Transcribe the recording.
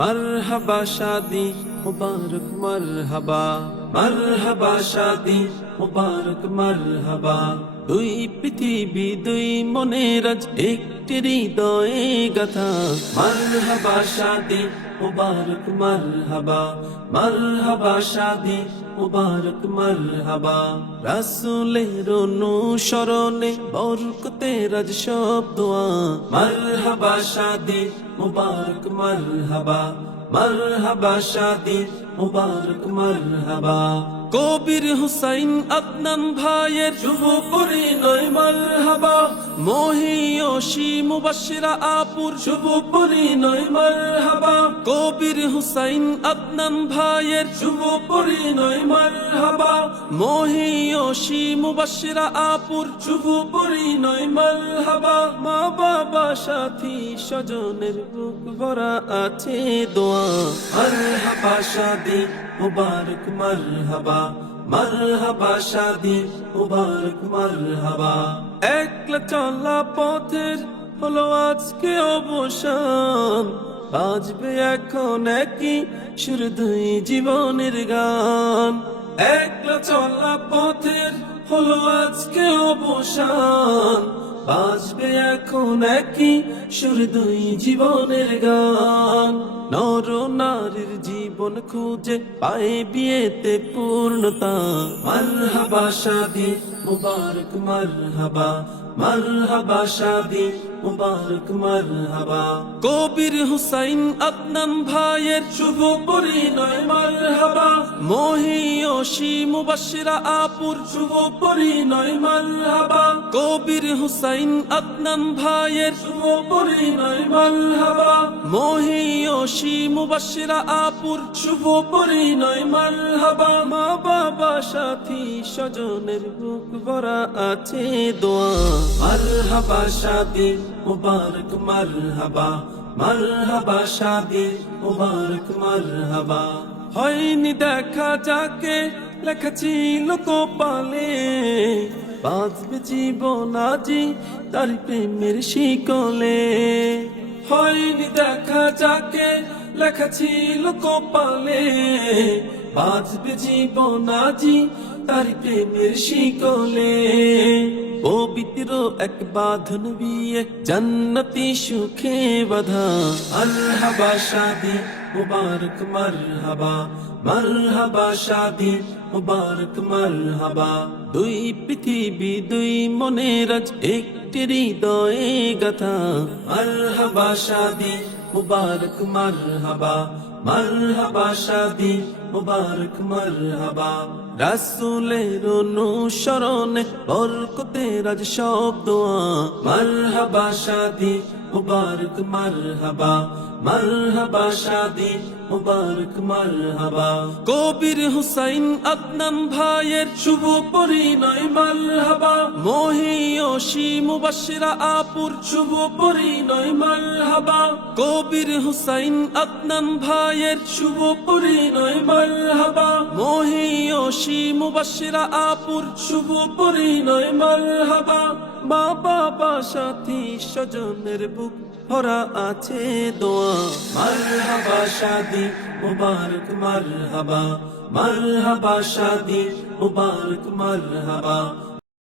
मरहबा शादी मुबारक मरहबा, मरहबा शादी मुबारक मरहबा। দুই পৃথিবী দুই মনের আজ একটি হৃদয়ে গাথা। মরহবা শাদি মুবারক মরহবা, মরহবা শাদি মুবারক মরহবা। রাসূলের অনুসরণে বরকতের আজ সব দোয়া। মরহবা শাদি মুবারক মরহবা, মরহবা শাদি মুবারক মরহবা। কবির হুসাইন আদনান ভাইয়ের শুভ পরিণয় মরহবা। মহিয়সী মুবাশশিরা আপুর শুভ পরিণয় মরহবা। কবির হুসাইন আদনান ভাইয়ের শুভ পরিণয় মরহবা। মহিয়সী মুবাশশিরা আপুর শুভ পরিণয় মরহবা। মা বাবা সাথী স্বজনের বুক ভরা আছে দোয়া। মরহবা শাদি মুবারক মরহবা, মরহবা শাদি মুবারক মরহবা। একলা চলা পথের হলো আজকে অবসান, বাজবে এখন একই সুর দুই জীবনের গান। একলা চলা পথের হলো আজকে অবসান, বাজবে এখন একই সুর দুই জীবনের গান। নর নারীর জীবন খুঁজে পায় বিয়েতে পূর্ণতা। মরহবা শাদি মুবারক মরহবা, মরহবা শাদি মুবারক মরহবা। কবির হুসাইন আদনান ভাইয়ের শুভ পরিণয় মরহবা। মহিয়সী মুবাশশিরা আপুর শুভ পরিণয় মরহবা। কবির হুসাইন আদনান ভাইয়ের শুভ পরিণয় মরহবা। মহিয়সী মুবাশশিরা আপুর শুভ পরিণয় মরহবা। মা বাবা সাথী স্বজনের বুক ভরা আছে দোয়া। মরহবা শাদি মুবারক মরহবা, মরহবা শাদি মুবারক মরহবা। হয়নি দেখা যাকে লেখা ছিল কপালে, বাজবে জীবন আজি তার প্রেমের শিকলে। হয়নি দেখা যাকে লেখা ছিল কপালে, বাজবে জীবন আজি তার প্রেমের শিকলে। পবিত্র এক বাঁধন বিয়ে জান্নাতি সুখে বাঁধা। মরহবা শাদি মুবারক মরহবা, মরহবা শাদি মুবারক মরহবা। দুই পৃথিবী দুই মনের আজ একটি হৃদয়ে গাথা। মরহবা শাদি মুবারক মরহবা, মরহবা শাদি মুবারক মরহবা। রাসূলের অনুসরণে বরকতের আজ সব দোয়া। মরহবা শাদি মুবারক মরহবা, মরহবা শাদি মুবারক মরহবা। কবির হুসাইন আদনান ভাইয়ের শুভ পরিণয় মরহবা। মহিয়সী মুবাশশিরা আপুর শুভ পরিণয় মরহবা। কবির হুসাইন আদনান ভাইয়ের শুভ পরিণয় মরহবা। মহিয়সী মুবাশশিরা আপুর শুভ পরিণয় মরহবা। মা বাবা সাথী স্বজনের বুক ভরা আছে দোয়া। মরহবা শাদি মুবারক মরহবা, মরহবা শাদি মুবারক মরহবা।